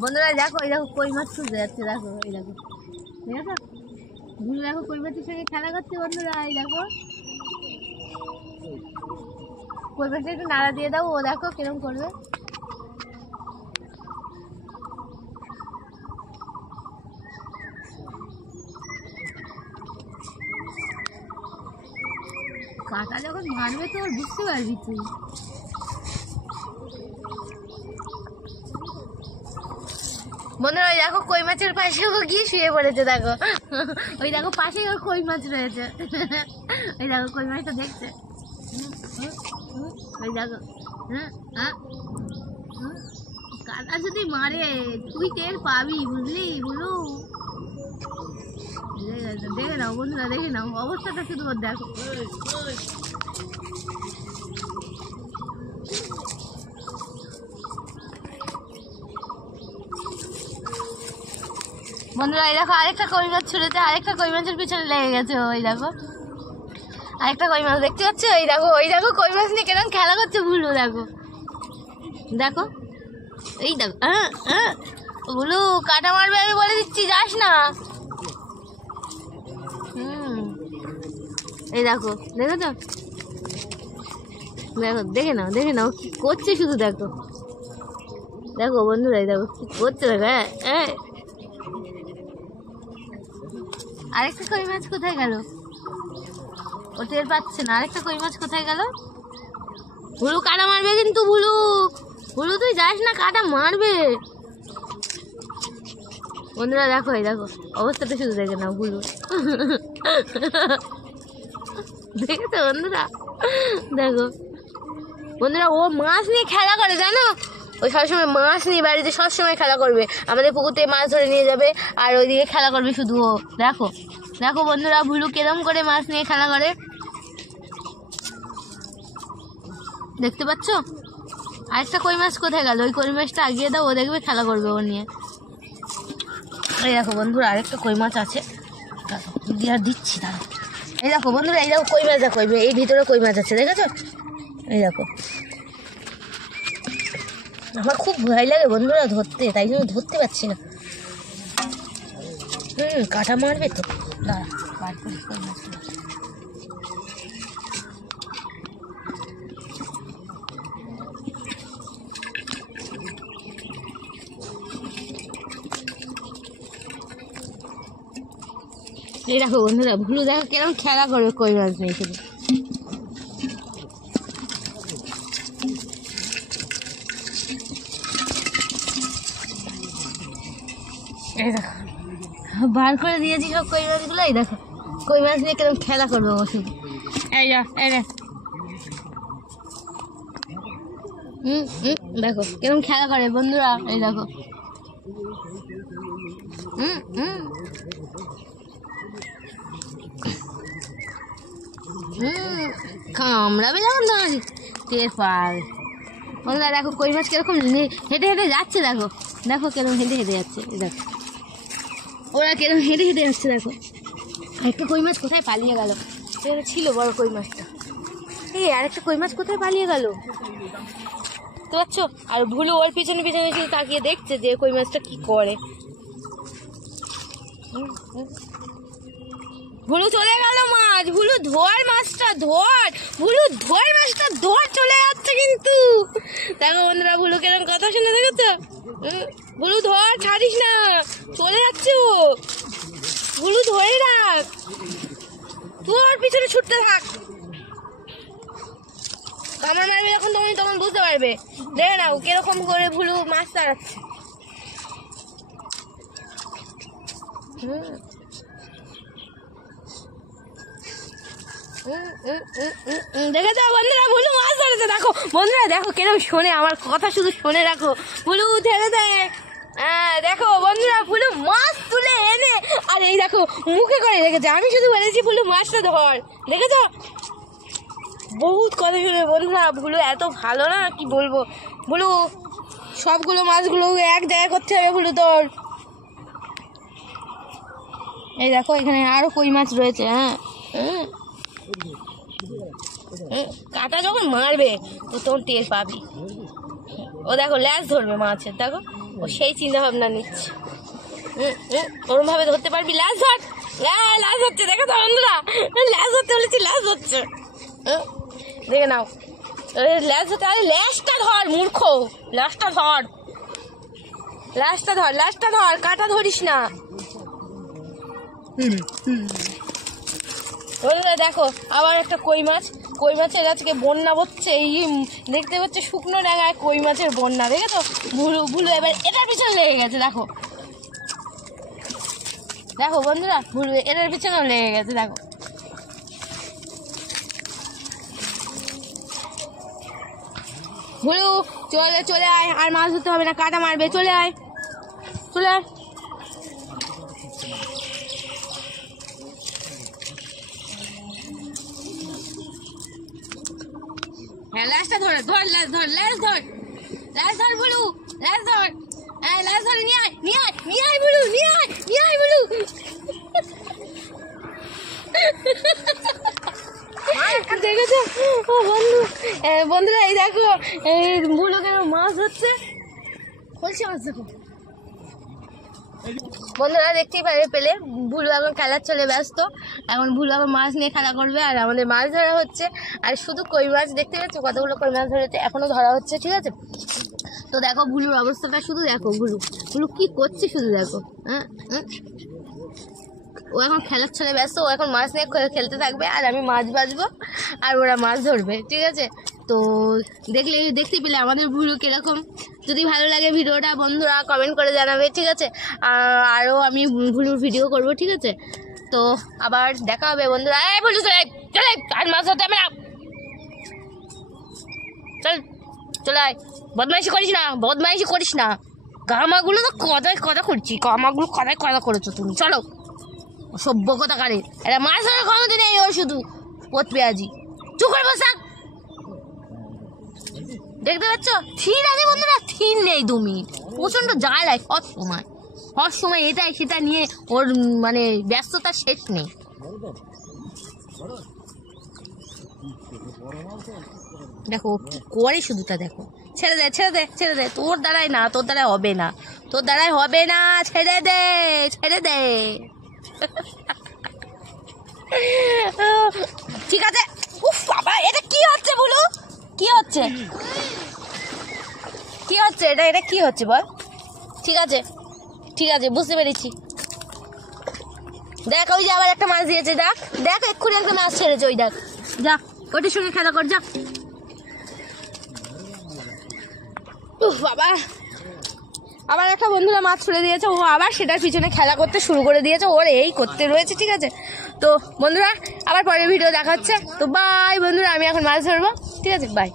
বন্ধুরা দেখো, এই দেখো কই মাছ ছুটে যাচ্ছে, দেখো এই দেখো, ঠিক আছে? ভুলু দেখো কই মাছের সঙ্গে খেলা করছে বন্ধুরা, এই দেখো কই মাছটা একটু নাড়া দিয়ে দাও, ও দেখো কিরকম করবে। কাটা যখন মারবে তো বুঝতে পারবি তুই। বন্ধুরা ওই দেখো কই মাছের পাশে ও গিয়ে শুয়ে পড়েছে, দেখো ওই দেখো পাশেই ওর কই মাছ রয়েছে, ওই দেখো কই মাছটা দেখছে, ওই দেখো। কাটা যদি মারে তুই টের পাবি, বুঝলি বলু? দেখে নাও বন্ধুরা, দেখে নাও অবস্থাটা শুধু ওর দেখো। বন্ধুরা এই দেখো আরেকটা কই মাছ ছুড়েছে, আরেকটা কই মাছের পিছনে লেগে গেছে, ওই দেখো আরেকটা কই মাছ দেখতে পাচ্ছ, ওই দেখো ওই দেখো কই মাছ নিয়ে কেরকম খেলা করছে ভুলু, দেখো দেখো এই দেখো। ভুলু কাটা মারবে আমি বলে দিচ্ছি, যাস না। এই দেখো, দেখো তো, দেখো দেখে নাও, দেখে নাও কি করছে শুধু, দেখো দেখো বন্ধুরা, এই দেখো কি করছে, দেখো। হ্যাঁ আরেকটা কই মাছ কোথায় গেল, ও টের পাচ্ছে না, আরেকটা কই মাছ কোথায় গেল? ভুলু কাটা মারবে কিন্তু, ভুলু ভুলু তুই যাস না, কাটা মারবে। বন্ধুরা দেখো, এই দেখো অবস্থাটা শুধু দেখে নাও ভুলু, দেখেছো বন্ধুরা? দেখো বন্ধুরা ও মাছ নিয়ে খেলা করে, জানো? ওই সবসময় মাছ নিয়ে বাড়িতে সবসময় খেলা করবে, আমাদের পুকুরতে মাছ ধরে নিয়ে যাবে আর ওইদিকে খেলা করবে শুধু ও। দেখো দেখো বন্ধুরা ভুলু কিরম করে মাছ নিয়ে খেলা করে, দেখতে পাচ্ছ? আরেকটা কই মাছ কোথায় গেল? ওই কই মাছটা আগিয়ে দাও, ও দেখবে খেলা করবে ও নিয়ে। এই দেখো বন্ধুরা আরেকটা কই মাছ আছে, আর দিচ্ছি দাঁড়া। এই দেখো বন্ধুরা, এই দেখো কই মাছ, দেখো এই ভিতরে কই মাছ আছে, দেখেছো? এই দেখো আমার খুব ভয় লাগে বন্ধুরা ধরতে, তাই জন্য ধরতে পারছি না। কাটা মারবে তো, দাঁড়া বার করি কই মাছগুলো। এই দেখো বন্ধুরা ভুলু দেখো কেরম খেলা করবে কই মাছ নিয়ে শুধু। এই দেখো বার করে দিয়েছি সব কই মাছগুলো, এই দেখো কই মাছ নিয়ে কেরম খেলা করবে ও শুধু। এই যা এই দেখো কেরম খেলা করে বন্ধুরা, এই দেখো। কামড়াবে যখন তোমার টের পাবে বন্ধুরা। দেখো কই মাছ কিরকম হেঁটে হেঁটে যাচ্ছে, দেখো দেখো কিরকম হেঁটে হেঁটে যাচ্ছে, দেখো ওরা কিরকম হেঁটে হেঁটে যাচ্ছে। দেখো আরেকটা কই মাছ কোথায় পালিয়ে গেল, ছিল বড় কই মাছটা। এই আরেকটা কই মাছ কোথায় পালিয়ে গেল বুঝতে পারছো? আর ভুলু ওর পিছনে পিছনে শুধু তাকিয়ে দেখছে যে কই মাছটা কি করে। ভুলু চলে গেল মাছ, ভুলু ধর মাছটা ধর, ভুলু ধর মাছটা ধর, চলে যাচ্ছে কিন্তু। দেখো বন্ধুরা ভুলু কেরকম কথা শুনে, দেখেছো? ভুলু ধর, ছাড়িস না, চলে যাচ্ছে ও। ভুলু ধরে রাখ, তোর পিছনে ছুটতে থাক, কামড় মারবে যখন তুমি তখন বুঝতে পারবে। দেখে নাও কিরকম করে ভুলু মাছ তাড়াচ্ছে। দেখেছো বন্ধুরা ভুলু মাছ ধরেছে, দেখো বন্ধুরা দেখো কিরকম শোনে আমার কথা, শুধু শোনে রাখো। ভুলু ছেড়ে দেয়, দেখো বন্ধুরা ভুলু মাছ তুলে এনে আর এই দেখো মুখে করে রেখেছে। আমি শুধু বলেছি ভুলু মাছটা ধর, দেখেছো? বহুত কথা শুনে বন্ধুরা, ভুলু এত ভালো না কি বলবো। ভুলু সবগুলো মাছগুলো এক জায়গায় করতে হবে ভুলু তোর। এই দেখো এখানে আরো কই মাছ রয়েছে। কাটা যখন মারবে তো তখন টের পাবি। ও দেখো ল্যাস ধরবে মাছের, দেখো ও সেই চিন্তা ভাবনা নিচ্ছে। ওরম ভাবে ধরতে পারবি? লাশ ধর। লাশ হচ্ছে, দেখো তো বন্ধুরা, লাশ ধরতে বলেছি, লাশ হচ্ছে। দেখে নাও, লাশ ধরতে। আরে ল্যাশটা ধর মূর্খ, লাশটা ধর, লাশটা ধর, লাশটা ধর, কাটা ধরিস না। বন্ধুরা দেখো আবার একটা কই মাছ। কই মাছের আজকে বন্যা হচ্ছে, এই দেখতে পাচ্ছে শুকনো ডাঙায় কই মাছের বন্যা, দেখেছো? ভুলু ভুলু এবার এটার পিছনে লেগে গেছে, দেখো দেখো বন্ধুরা, ভুলু এটার পিছনেও লেগে গেছে, দেখো। ভুলু চলে চলে আয়, আর মাছ ধরতে হবে না, কাটা মারবে, চলে আয়, চলে আয়। হ্যাঁ লাশটা ধর, ধর লাশ ধর, লাশ ধর, লাশ ধর ভুলু, লাশ ধর। হ্যাঁ লাশ ধরে নিয়ে আয়, নিয়ে আয়, নিয়ে আয় ভুলু, নিয়ে আয়, নিয়ে আয় ভুলু। দেখেছো ও বন্ধু, বন্ধুরা এই দেখো ভুলু কেন মাছ হচ্ছে, বলছি মাছ দেখো। বন্ধুরা দেখতেই পেলে ভুলু এখন খেলার চলে ব্যস্ত। এখন ভুলু এখন মাছ নিয়ে খেলা করবে, আর আমাদের মাছ ধরা হচ্ছে। আর শুধু কই মাছ দেখতে পাচ্ছ, কতগুলো কই মাছ ধরেছে, এখনো ধরা হচ্ছে, ঠিক আছে? তো দেখো ভুলুর অবস্থাটা শুধু দেখো, ভুলু ভুলু কি করছে শুধু দেখো। ও এখন খেলার চলে ব্যস্ত, ও এখন মাছ নিয়ে খেলতে থাকবে, আর আমি মাছ বাছবো, আর ওরা মাছ ধরবে, ঠিক আছে? তো দেখতে পেলে আমাদের ভুলু কিরকম। যদি ভালো লাগে ভিডিওটা বন্ধুরা কমেন্ট করে জানাবে, ঠিক আছে? আরও আমি ভুলুর ভিডিও করব, ঠিক আছে? তো আবার দেখা হবে বন্ধুরা। ভুলু চলে চলে, আর মাছ ধরতে হবে না, চল চলে আয়। বদমাইশি করিস না, বদমাইশি করিস না। কামাগুলো তো কদায় কথা করছি, কামাগুলো কদায় কথা করেছো তুমি, চলো। সভ্য কথা কারে, এটা মাছ ধরার ক্ষমতা নেই ও, শুধু পথ পেঁয়াজি। চুপ করে বসা, দেখতে পাচ্ছ থির আছে বন্ধুরা, থির নেই 2 মিনিট, প্রচন্ড জ্বালায় সব সময় এটাই সেটা নিয়ে ওর মানে ব্যস্ততার শেষ নেই। দেখো কি করে শুধুটা দেখো, ছেড়ে দে ছেড়ে দে ছেড়ে দে, তোর দ্বারাই না, তোর দ্বারাই হবে না, তোর দ্বারাই হবে না, ছেড়ে দে ছেড়ে দে। ঠিক আছে। উফ বাবা, এটা কি হচ্ছে বলো, কি হচ্ছে, কি হচ্ছে এটা, এটা কি হচ্ছে বল? ঠিক আছে ঠিক আছে, বুঝতে পেরেছি। দেখ ওই যে আবার একটা মাছ দিয়েছে, দেখ দেখ এক্ষুনি একটা মাছ ছেড়েছে, ওই দেখ, যা ওইটার সঙ্গে খেলা কর, যা। উফ বাবা, আবার একটা বন্ধুরা মাছ ছুড়ে দিয়েছে, ও আবার সেটার পিছনে খেলা করতে শুরু করে দিয়েছে, ওর এই করতে রয়েছে, ঠিক আছে? তো বন্ধুরা আবার পরের ভিডিও দেখা হচ্ছে। তো বাই বন্ধুরা, আমি এখন মাছ ধরবো, ঠিক আছে? বাই।